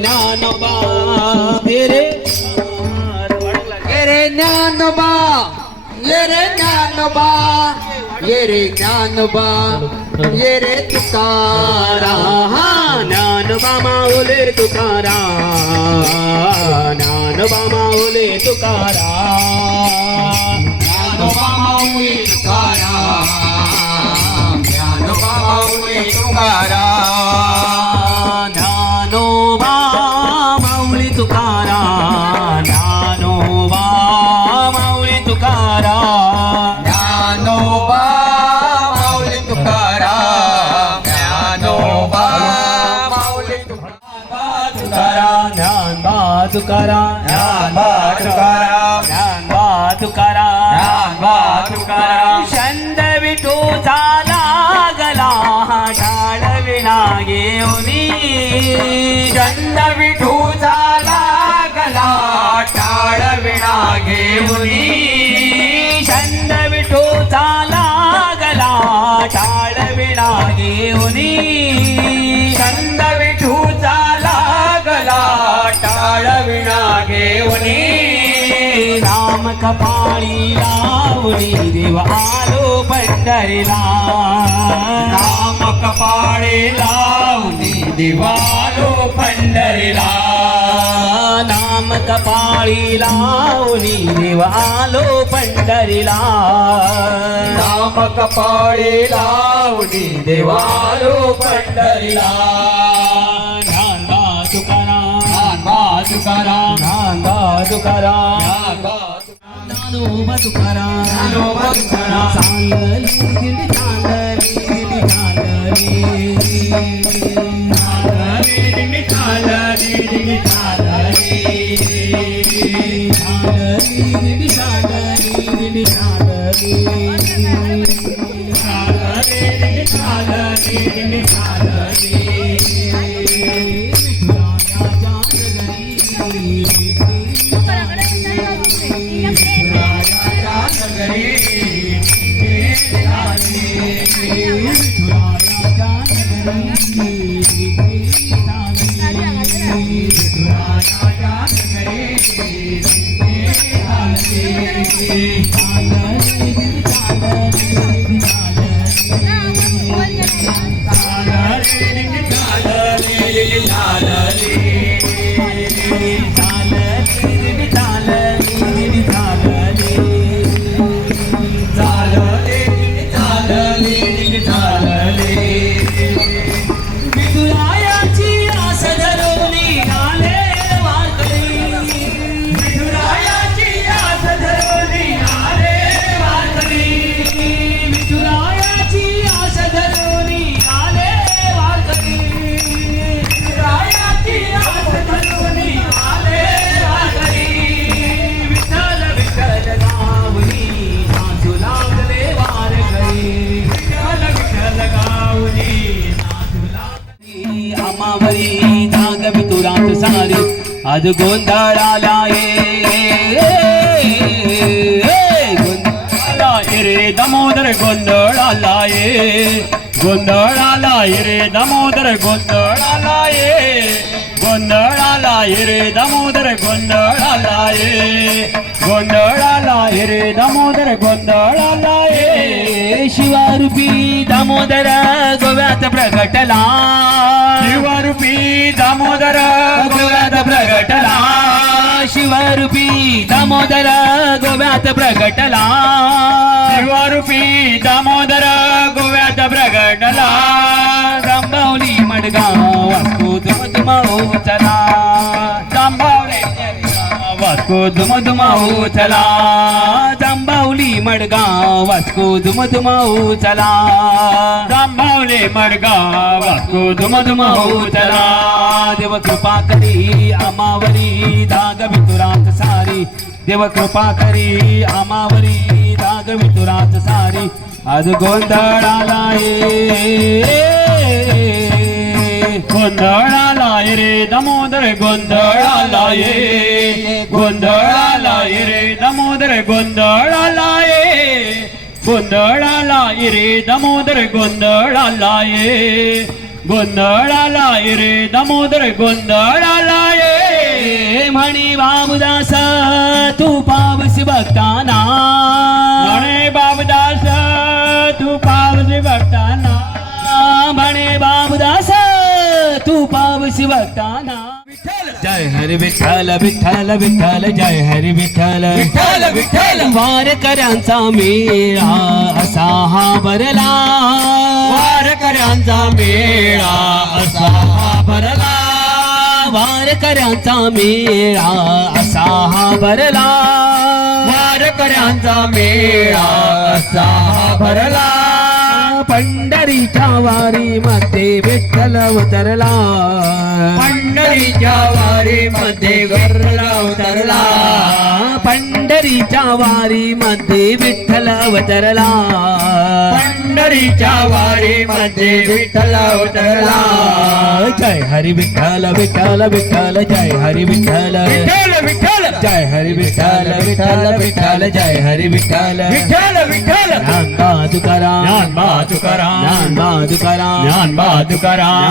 ज्ञानोबा ये रे ज्ञानोबा ये रे ज्ञानोबा ये रे ज्ञानोबा ये रे तुकाराम ज्ञानोबा माऊली तुकाराम ज्ञानोबा माऊली तुकाराम ज्ञानोबा माऊली तुकाराम ज्ञानोबा माऊली तुकाराम ज्ञानोबा माऊली तुकाराम ज्ञानोबा माऊली तुकाराम ज्ञानोबा माऊली तुकाराम ज्ञानोबा माऊली तुकाराम ज्ञानबा तुकाराम ज्ञानबा तुकाराम ज्ञानबा तुकाराम ज्ञानबा तुकाराम छंद विठूचा लागला टाळ विणा घेऊनी चंद विठूचा लागला टाळ विणा घेऊनी छंद विठूचा लागला टाळ विणा घेऊनी चंद विठूचा लागला टाळ विणा घेऊनी राम कपाळी लावणी देव आलो पंढरीला राम कपाळे लावणी दिवालो पंढरीला नाम कपाळी लावणी देव आलो पंढरीला राम कपाळे लावणी दिवालो पंढरीला ज्ञानबा तुकाराम ज्ञानबा तुकाराम ज्ञानबा तुकाराम ज्ञानोबा तुकाराम ज्ञानोबा तुकाराम चांदली दिंडी चांदली दिंडी चांदली चालली दिंडी चालली दिंडी चांदली दिंडी चांदली आमावरी धाग वितुरात सारी आज गोंधळाला गोंधळाला रे दामोदर गोंधळाला गोंधळाला रे दामोदर गोंधळाला गोंधळाला रे दामोदर गोंधळाला गोंधळाला रे दामोदर गोंधळाला शिवारूपी दामोदर गोव्यात प्रगटला शिवरूपी दामोदर गोव्यात प्रगटला शिवरूपी दामोदर गोव्यात प्रगटला शिवरूपी दामोदर गोव्यात प्रगटला जांभवली मडगाव वास्को दुमदुमा उचला जांभवली वास्को दुमदुमा उचला जांभवली मडगाव वास्को दुमदुमा उचला जांभवली मडगाव वास्को दुमदुमा उचला देव कृपा करी आमावरी धाग वितुरात सारी देव कृपा करी आमावरी धाग वितुरात सारी आज गोंधळाला गोंधळाला रे दामोदर गोंधळाला गोंधळाला रे दामोदर गोंधळाला गोंधळाला रे दामोदर गोंधळाला गोंधळाला रे दामोदर गोंधळाला ए म्हणे बाबूदास तू पावसी भक्ताना म्हणे बाबदास तू पावसी भक्ताना म्हणे बाबूदास तू पावसी भक्ताना जय हरी विठ्ठल विठ्ठल विठ्ठल जय हरी विठ्ठल विठ्ठल विठ्ठल वारकऱ्यांचा मेळा असा हा भरला वारकऱ्यांचा मेळा असा हा भरला वारकऱ्यांचा मेळा असा हा भरला वारकऱ्यांचा मेळा असा हा भरला पंढरीच्या वारी मध्ये विठ्ठल अवतरला पंढरीच्या वारी मध्ये गरला उतरला पंढरीच्या वारी मध्ये विठ्ठल अवतरला पंढरीच्या वारी मध्ये विठ्ठल उतरला जय हरी विठ्ठल विठ्ठल विठ्ठल जय हरी विठ्ठल विठ्ठल विठ्ठल जय हरी विठ्ठल विठ्ठल विठ्ठल जय हरी विठ्ठल विठ्ठल विठ्ठल ज्ञानबा तुकाराम ज्ञानबा तुकाराम ज्ञानबा तुकाराम ज्ञानबा तुकाराम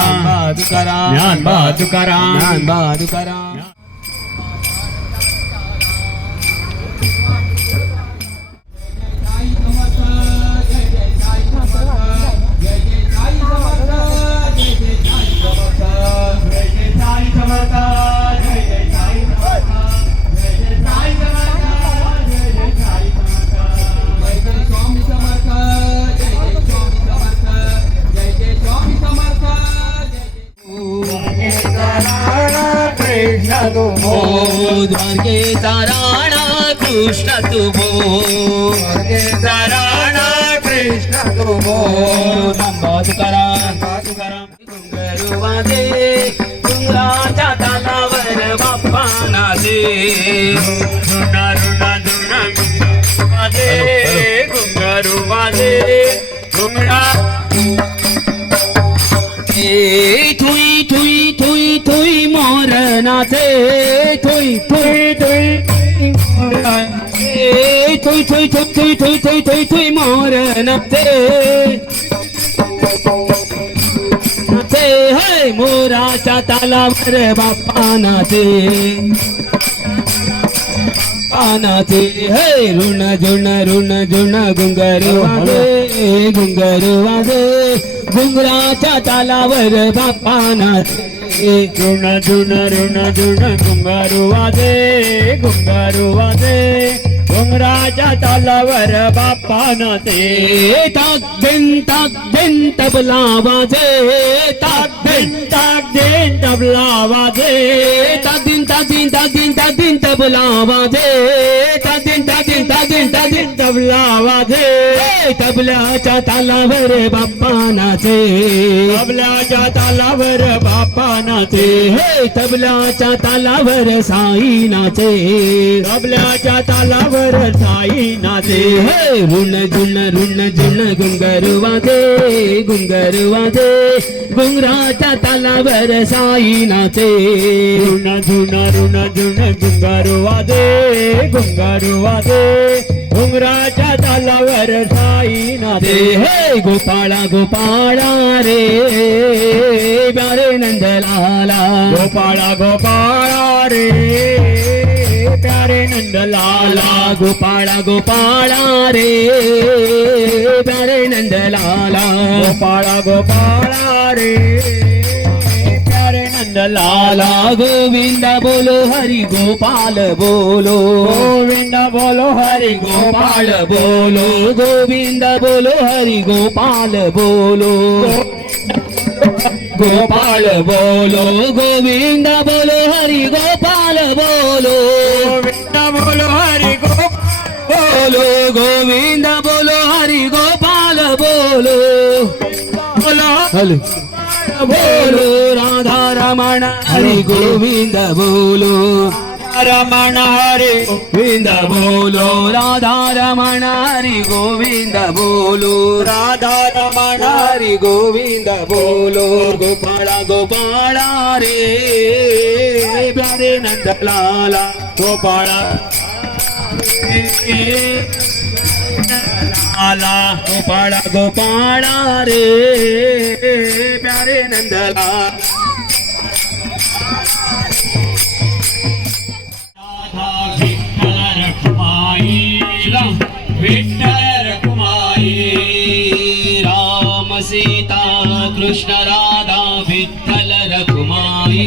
ज्ञानबा तुकाराम ज्ञानबा तुकाराम ज्ञानबा तुकाराम द्वारकेचा राणा कृष्ण तुमो द्वारकेचा राणा कृष्ण तुमो ज्ञानबा तुकाराम घुंगरुवादे डोंगराच्या तालावर बाप्पा नाचे रुणा रुणा रुणा वाजे घुंगरू वाजे Ghungra Thuy Thuy Thuy Thuy मोर नाचे थुई थुई तुई Thuy Thuy Thuy Thuy Thuy Thuy Thuy Thuy मोर नाचे नाचे हाय मोराच्या तालावर बाप्पा नाचे नाचे हे ऋण झुण घुंगरू वाजे घुंगरू वाजे घुंगराच्या तालावर बाप्पा नाचे रुण झुण घुंगारू वाजे घुंगारू वाजे घुंगराच्या तालावर बाप्पा नाचे ताक दिन तबला वाजे ताक दिन तबला वाजे ताक दिन तबला वाजे ताक दिन तबला वाजे तबल्याच्या तालावर बाप्पा नाचे तबल्याच्या तालावर बाप्पा नाचे हे तबल्याच्या तालावर साई नाचे तबल्याच्या तालावर साई नाचे हे ऋण झुण घुंगरू वाजे घुंगराच्या तालावर साई नाचे रुण झुण घुंगारू वाजे घुंगारू वाजे घुंगराच्या तालावर साई नाचे हे गोपाळा रे प्यारे नंदलाला गोपाळा रे प्यारे नंदलाला गोपाळा रे प्यारे नंदलाला गोपाळा रे प्यारे नंदलाला गोविंद बोलो हरि गोपाल बोलो गोविंद बोलो हरि गोपाल बोलो गोविंद बोलो हरि गोपाल बोलो गोपाल बोलो गोविंद बोलो हरि गोपाल बोलो गोविंद बोलो हरि बोलो गोविंद बोलो हरि गोपाल बोलो बोलो बोलो राधा रमण हरि गोविंद बोलो रमण हरि गोविंद बोलो राधा रमण हरि गोविंद बोलो राधा रमण हरि गोविंद बोलो गोपाळा रे प्यारे नंदलाला गोपाळा आला गोपाळा गोपाळा रे प्यारे नंदला विठ्ठल रखुमाई विठ्ठल रखुमाई राम सीता कृष्ण राधा विठ्ठल रखुमाई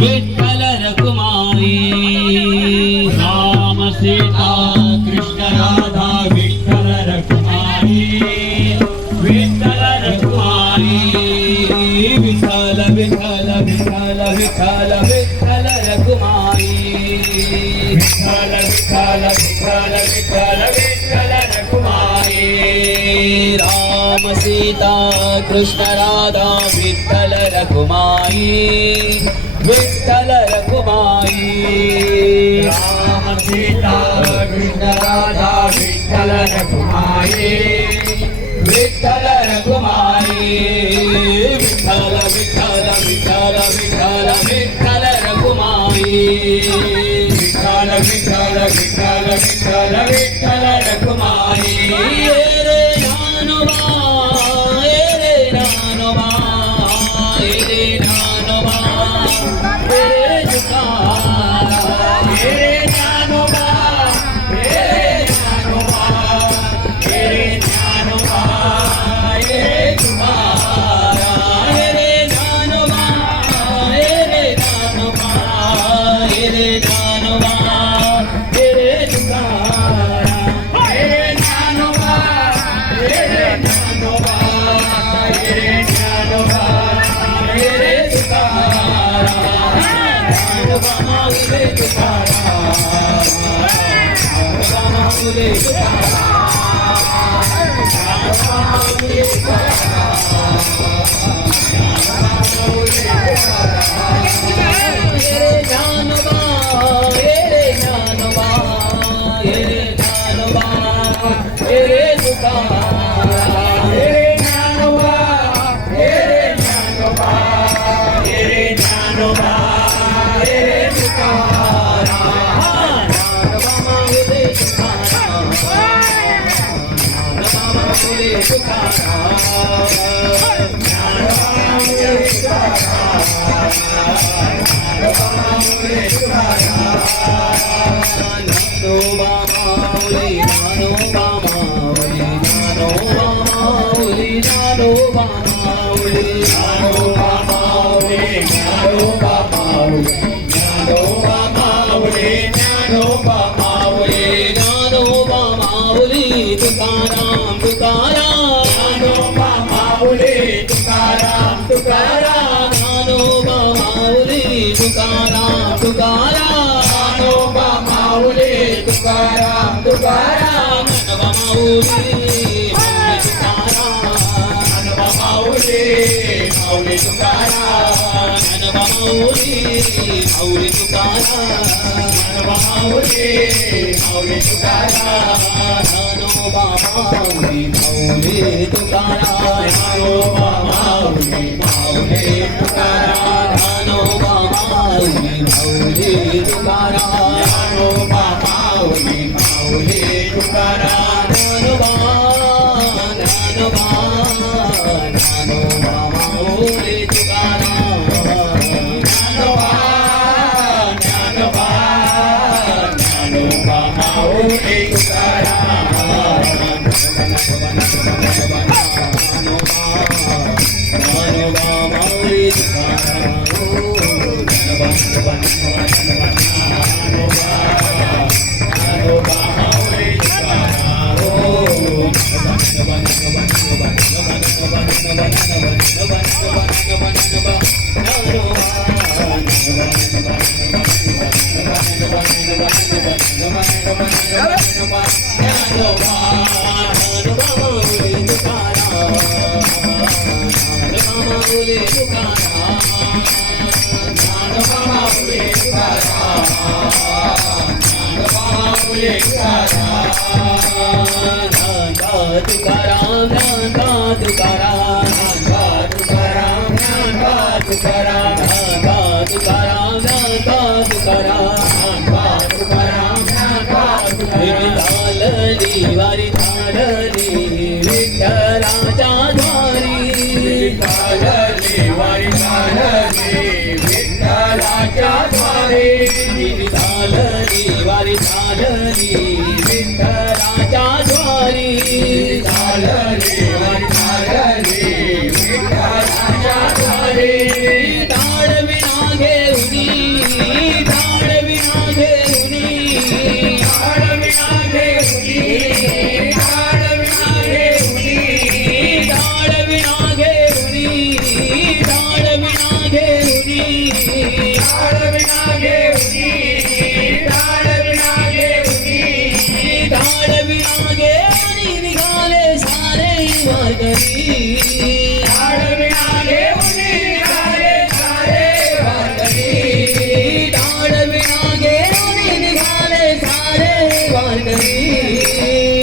विठ्ठल रखुमाई राम सीता कृष्ण राधा विठ्ठल रखुमाई विठ्ठल रखुमाई विठ्ठल विठ्ठल विठ्ठल विठ्ठल विठ्ठल रखुमाई विठ्ठल विठ्ठल विठ्ठल विठ्ठल विठ्ठल रखुमाई राम सीता कृष्ण राधा विठ्ठल रखुमाई विठ्ठल रखुमाई राम सीता कृष्ण राधा विठ्ठल रखुमाई विठ्ठल रखुमाई विठ्ठल विठ्ठल विठ्ठल विठ्ठल विठ्ठल रखुमाई विठ्ठल विठ्ठल विठ्ठल विठ्ठल विठ्ठल रखुमाई रे ज्ञानोबा रे ज्ञानोबा रे ज्ञानोबा रे तुकाराम हे ज्ञानोबा हे ज्ञानोबा हे ज्ञानोबा हे तुकाराम रे ज्ञानोबा रे ज्ञानोबा रे ज्ञानोबा रे तुकाराम हे ज्ञानोबा हे ज्ञानोबा हे ज्ञानोबा हे माऊली तुकाराम माऊली ज्ञानोबा रे ज्ञानोबा रे ज्ञानोबा रे तुकाराम हे ज्ञानोबा हे ज्ञानोबा हे ज्ञानोबा हे तुकाराम माऊली तुकाराम माऊली तुकाराम तुकाराम ज्ञानोबा माऊली तुकाराम तुकाराम ज्ञानोबा माऊली तुकाराम तुकाराम ज्ञानोबा माऊली तुकाराम तुकाराम ज्ञानोबा माऊली माऊली तुकाराम ज्ञानोबा माऊली माऊली तुकाराम ज्ञानोबा माऊली माऊली तुकाराम ज्ञानोबा माऊली माऊली तुकाराम ज्ञानोबा माऊली माऊली तुकाराम ज्ञानोबा माऊली माऊली तुकाराम ज्ञानोबा माऊली माऊली तुकाराम ज्ञानोबा ज्ञानोबा ज्ञानोबा माऊली तुकाराम ज्ञानोबा ज्ञानोबा ज्ञानोबा माऊली तुकाराम ज्ञानोबा माऊली तुकाराम तुकाराम द्वारे दिवी चालली वारी चालली विठ्ठलाच्या द्वारी चालली वारी चालली विठ्ठलाच्या द्वारे ताडविना घेऊनी ताडविना घेऊनी ताडविना घेऊनी ताडविना घेऊनी ताडविना घेऊनी ताडविना घेऊनी ताडविना घेऊनी ताडविना घेऊनी ताडविना घेऊनी निघाले सारे वारकरी ताडविना घेऊनी निघाले सारे वारकरी ताडविना घेऊनी निघाले सारे वारकरी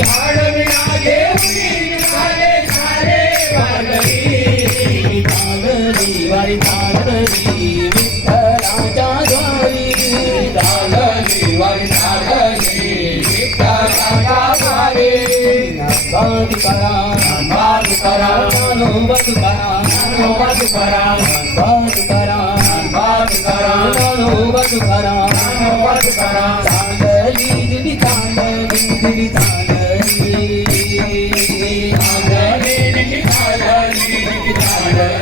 ताडविना घेऊनी निघाले सारे वारकरी चालली वारी चालली विठ्ठलाच्या द्वारी चालली वारी चालली विठ्ठलाच्या द्वारी नामबाद करा नामबाद करा नामबाद करा नामबाद करा नामबाद करा नामबाद करा नामबाद करा नामबाद करा चालली दिली चालली दिली चालली चालली दिली चालली दिली चालली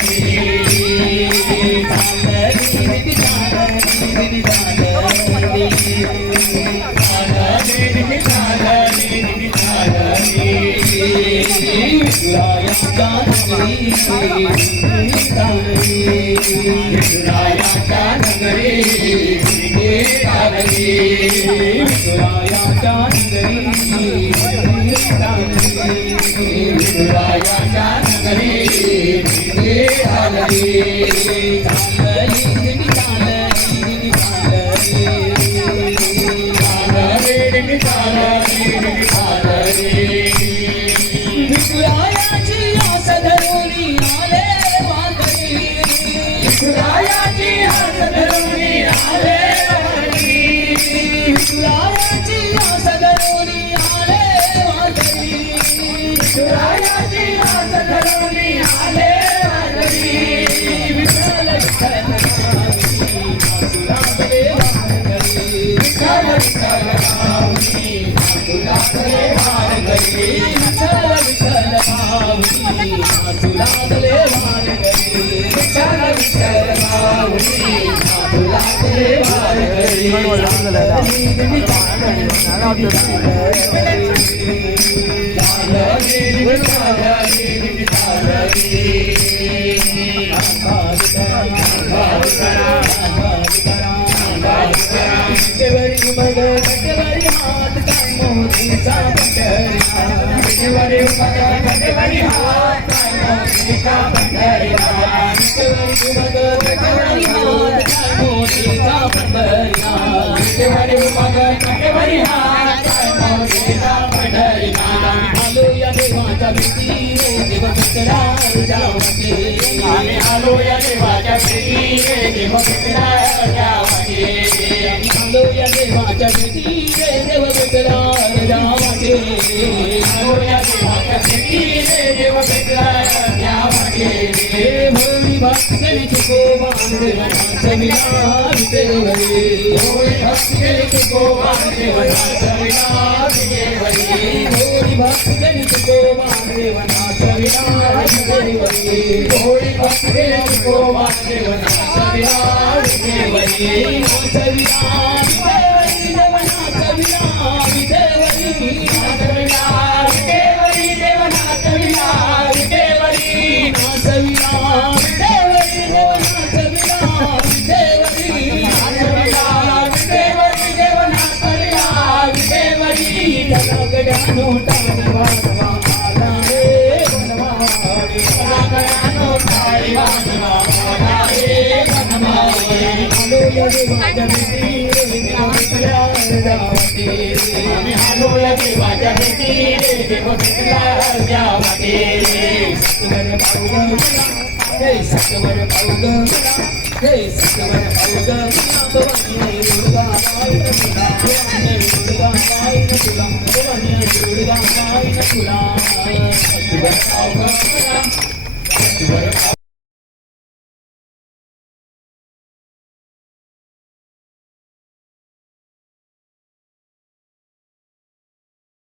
विठुरायाच्या नगरी विठुरायाच्या नगरी विठुरायाची आस धरून आले वारकरी विठुरायाची आस धरून आले वारकरी विठुरायाची आस धरून आले वारकरी विठुरायाची आस धरून आले वारकरी विठ्ठल विठ्ठल नामदेव वारकरी विठ्ठल विठ्ठल नामदेव वारकरी विठ्ठल विठ्ठल तुला तुले वारकरी विठ्ठल विठ्ठल तुला तुले वारकरी हात काय मोतीचा पंढरीचा कटेवरी हात काय मोतीचा पंढरीचा कटेवरी हात काय मोतीचा पंढरीचा कटेवरी हात काय मोतीचा पंढरीचा आलो या देवाच्या भेटी रे देव भेटला जावते आलो या देवाच्या भेटी रे देव भेटला जावते आलो या देवाच्या भेटी रे देव भेटला जावते आलो या देवाच्या भेटी रे देव भेटला जावते होळी भक्तली तुकोबान देवनाचा विलास देवरी होळी भक्तली तुकोबान देवनाचा विलास देवरी होळी भक्तली तुकोबान देवनाचा विलास देवरी होळी भक्तली तुकोबान देवनाचा विलास देवरी नाचा विलास देवनाचा विलास देवरी नाचा विलास देवरी देवनाचा विलास देवरी नाचा विलास देवरी देवनाचा विलास देवरी नाचा विलास देवरी देवनाचा विलास देवरी गडानो टाळी वाजवा आला रे बनवारी गडानो टाळी वाजवा आला रे बनवारी आलो या देवाच्या भेटी रे देव भेटला जावते आम्ही आलो या देवाच्या भेटी रे देव भेटला जावते सत्वर पाऊगा हे सत्वर पाऊगा हे सत्वर पाऊगा भवानी दुर्गा माई तुला भवानी दुर्गा माई तुला भवानी दुर्गा माई तुला सत्वर पाऊगा